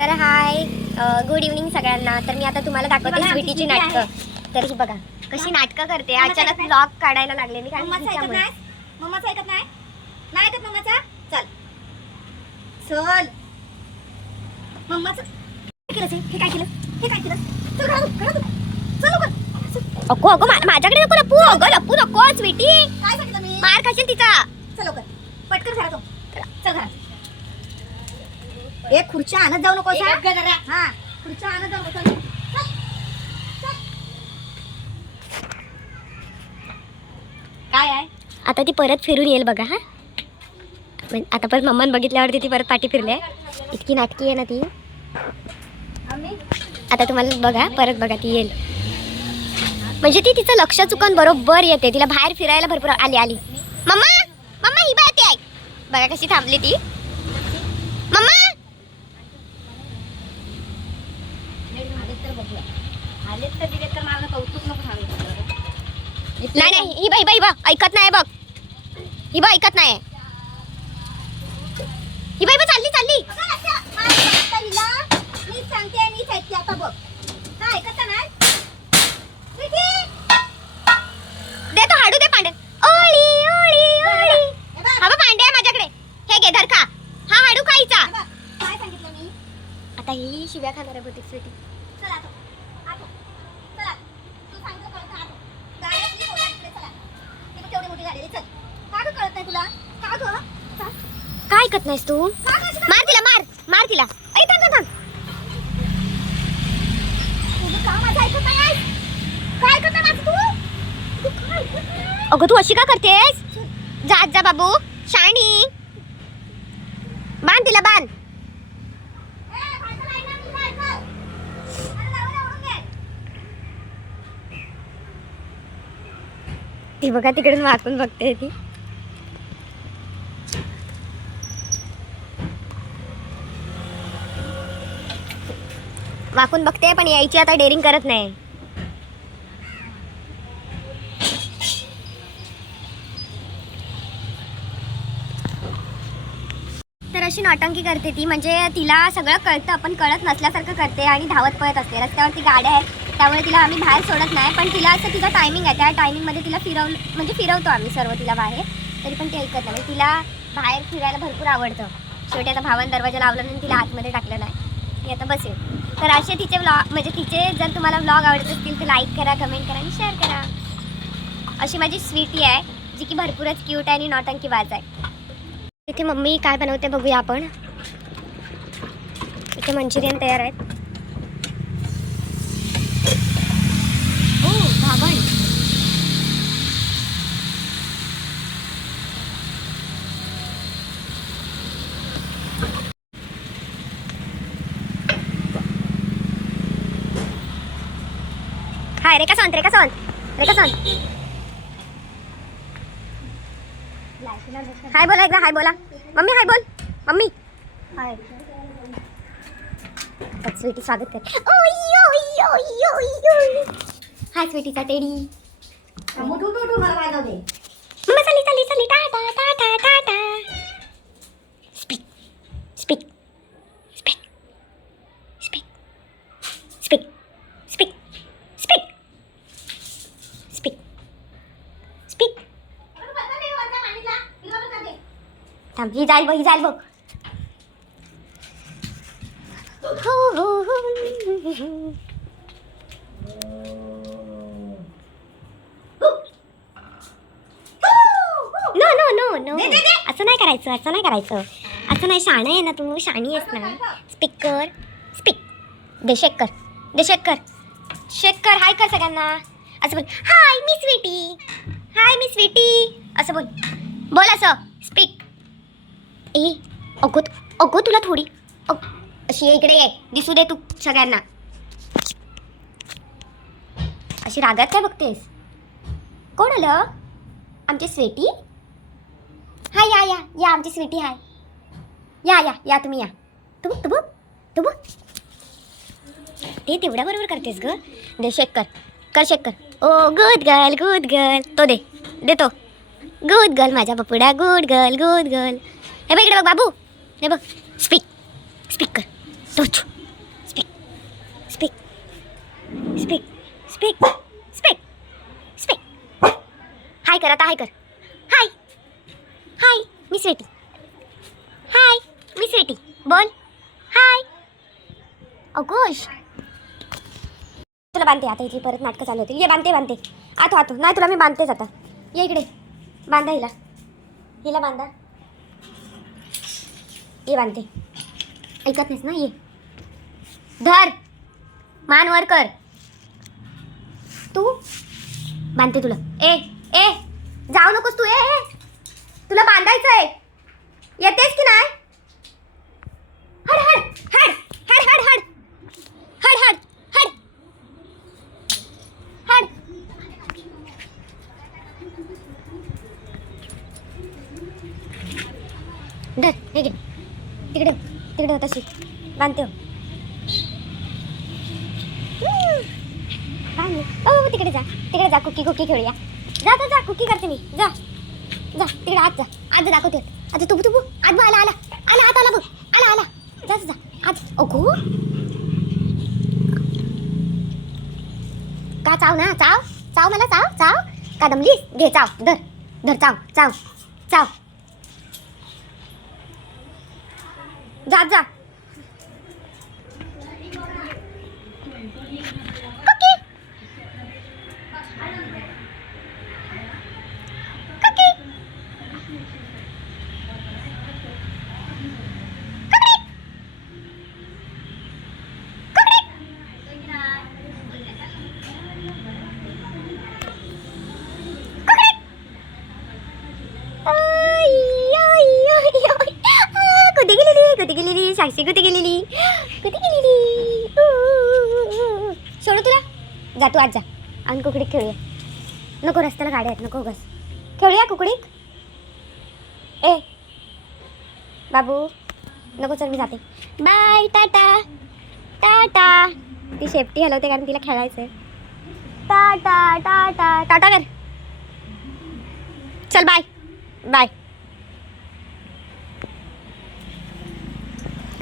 तर hi good evening सगळ्यांना. तर मी आता तुम्हाला दाखवते स्वीटीची स्वीटी नाटकं. तर ही बघा कशी नाटकं करते. अचानक? ब्लॉग काढायला लागले. मी कारण मम्माचं ऐकत तिच्यामुळे. नाही? मम्माचं ऐकत नाही? नाही ऐकत मम्माचा? चल. चल. मम्माचं काय केलं ते? हे काय केलं? हे काय केलं? चल घरात, घरात. चल लवकर. अगो अगो मा- माझ्याकडे नको लपू. अगं लपू नको स्वीटी. काय सांगितलं मी? मार खाशील तिचा. चल लवकर. पटकन घरात हो. चल घरात. एक खुर्च्या आणत जाऊ नको हा? खुर्च्या आणत जाऊ नको. काय आहे? आता ती परत फिरून येईल बघा हा? आता परत मम्मान बघितल्यावरती ती परत पाठी फिरले इतकी नाटकी आहे ना ती. आता तुम्हाला बघा परत बघा ती येईल. म्हणजे ती तिचं लक्ष चुकून बरोबर येते तिला बाहेर फिरायला भरपूर आली आली. मम्मा मम्मा ही बाय ती आहे. बघा कशी थांबली ती. मम्मा आलेत तर बघूया आलेत तर दिलेत तर मला कौतुक नको सांगू नाही नाही ही बाई बाई बघ ऐकत नाही बघ. ही बघ ऐकत नाही. ही बाई बघ चालली चालली. मी सांगते मीच ऐकते आता बघ काय ऐकत नाही प्रीती, दे तो हाडू दे पांड्या ओळी ओळी ओळी. हे आहे माझ्याकडे. हे घे धर खा. हा हाडू खायचा. बघ, काय सांगितलं मी? आता ही शिव्या खाणार आहे बहुतेक ऐकत नाहीस तू. मार तिला मार मार तिला. अगं तू अशी का करतेस? जात जा बाबू. शाणी. बांध तिला बांध. ती बघा तिकडून वाकून बघते ती. वाकून बघते पण यायची आता डेअरिंग करत नाही. तर अशी नौटंकी करते ती म्हणजे तिला सगळं कळतं पण कळत नसल्यासारखं करते आणि धावत पळत असते. रस्त्यावरती गाड्या आहेत त्यामुळे तिला आम्ही बाहेर सोडत नाही पण तिला असं तिचा टायमिंग आहे. त्या टायमिंगमध्ये तिला फिरव म्हणजे फिरवतो आम्ही सर्व तिला बाहेर. तरी पण ते ऐकत नाही. म्हणजे तिला बाहेर फिरायला भरपूर आवडतं. शेवटी आता भावान दरवाजा लावला आणि तिला आतमध्ये टाकलं नाही. ती आता बसेल. तर असे तिचे व्लॉग म्हणजे तिचे जर तुम्हाला व्लॉग आवडत असतील तर लाईक करा कमेंट करा आणि शेअर करा. अशी माझी स्वीटी आहे जी की भरपूरच क्यूट आहे आणि नौटंकी बाज आहे. इथे मम्मी काय बनवते बघूया आपण. इथे मंचुरियन तयार आहेत. Vai, Recaçon, Recaçon. Recaçon. हाय बोला एकदा हाय बोला. मम्मी हाय बोल. मम्मी. हाय. स्वीटी स्वागत कर हाय स्वीटीचा टेडी. मम्मी चाली चाली चाली टाटा टाटा टाटा थांब ही जाईल बघ ही जाईल बघ. No no no no. असं नाही करायचं असं नाही करायचं. असं नाही शाणं आहे ना तू शाणी आहेस ना. स्पीकर स्पीक दे शेक कर. दे शेक कर. शेक कर हाय कर सगळ्यांना. असं बोल हाय मी स्वीटी हाय मी स्वीटी असं बोल. बोल असं. स्पीक ए अगो अगो तुला थोडी अशी इकडे ये. दिसू दे तू सगळ्यांना. अशी रागात काय बघतेस? कोण आलं? आमची स्वेटी? हाय या या या आमची स्वेटी हाय. या या या तुम्ही या. तू बघ तू बघ तू बघ. ते तेवढ्या बरोबर करतेस ग. दे शेक कर. कर शेक कर. ओ गुड गर्ल गुड गर्ल तो दे. देतो. गुड गर्ल माझ्या पपुडा गुड गर्ल गुड गर्ल हे बघ इकडे बघ बाबू. हे बघ स्पीक स्पीक कर. Don't. Speak speak speak speak speak speak hi कर आता हाय कर. हाय हाय मी स्वेटी हाय मी स्वेटी बोल. हाय अगोश oh, तुला बांधते आता इथली परत नाटकं चालू होतील. ये बांधते बांधते. आतो आतो. नाही तुला मी बांधतेच आता. ये इकडे. बांधा हिला. हिला बांधा. ये बांधते. ऐकत नाहीस ना ये. धर. मान वर कर. तू? बांधते तुला. ए ए. जाऊ नकोस तू ए तुला बांधायचं आहे तिकडे तिकडे हो तशी. बांधते हो बांध. तिकडे जा. तिकडे जा कुकी कुकी खेळूया. जा जा जा कुकी करते मी. जा. जा तिकडे आज जा. आज जा दाखवते. आज तुबू तुबू आज बघ आला आला. आला आत आला बघ. आला आला. जा जा, जा. ओघो का चाव ना? चाव. चाव मला चाव. चाव. का दमलीस घे चाव. धर. धर चाव. चाव. चाव. 你咋子 गेलेली कुठे गेलेली? कुठे गेलेली? ऊ, सोडू तुला? जा तू आज जा. आणि कुकडीत खेळूया. नको रस्त्याला गाड्या आहेत नको बस खेळूया कुकडीत? ए बाबू नको चल मी जाते. बाय टाटा. टाटा. ती शेपटी हलवते कारण तिला खेळायचं आहे टाटा टाटा. टाटा कर. चल बाय. बाय.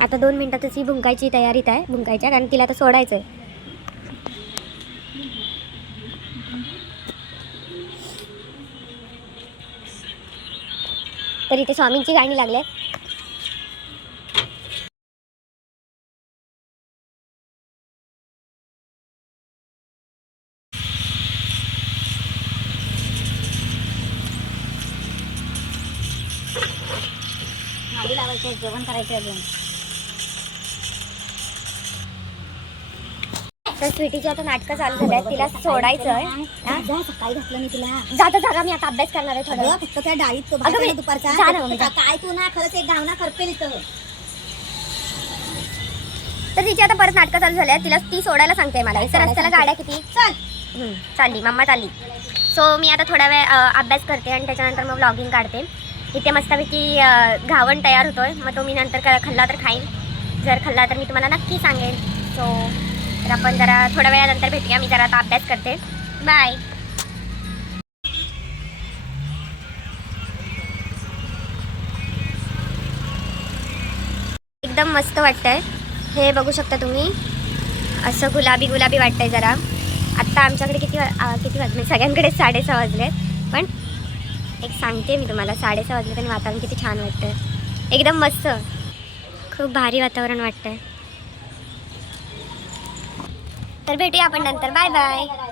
आता दोन मिनिटातच ही भुंकायची तयारीत आहे भुंकायच्या कारण तिला आता सोडायचं आहे तर इथे स्वामींची गाणी लागले लावायचे जेवण करायचे अजून. तर स्वीटीची आता नाटकं चालू झाली आहेत तिला सोडायचं आहे? जा सकाळी घातलं मी तिला. जाता जागा मी आता अभ्यास करणार आहे थोडं. फक्त त्या डाळीत तो अगं भात आहे बाई, ना दुपारचा जा. ना. काय तू ना खरंच एक घावना खरपेल इथं. तर तिची आता परत नाटकं चालू झाली आहेत. तिला ती सोडायला सांगते मला. इथे रस्त्याला गाड्या किती? चल. हम्म, चालली मम्मा चालली. सो मी आता थोडा वेळ अ, अभ्यास करते आणि त्याच्यानंतर मग व्लॉगिंग काढते. इथे मस्तपैकी अ, घावण तयार होतोय. मग तो मी नंतर क- खाल्ला तर खाईन. जर खाल्ला तर मी तुम्हाला नक्की सांगेन. सो तर आपण जरा थोड्या वेळानंतर भेटूया. मी जरा आता अभ्यास करते. बाय एकदम मस्त वाटतंय. हे बघू शकता तुम्ही. असं गुलाबी गुलाबी वाटतंय जरा. आत्ता आमच्याकडे किती वा किती वाजले? सगळ्यांकडे साडेसहा वाजले पण एक सांगते मी तुम्हाला साडेसहा वाजले आणि वातावरण किती छान वाटतं एकदम मस्त. खूप भारी वातावरण वाटतंय. तर भेटूया आपण नंतर. Bye bye.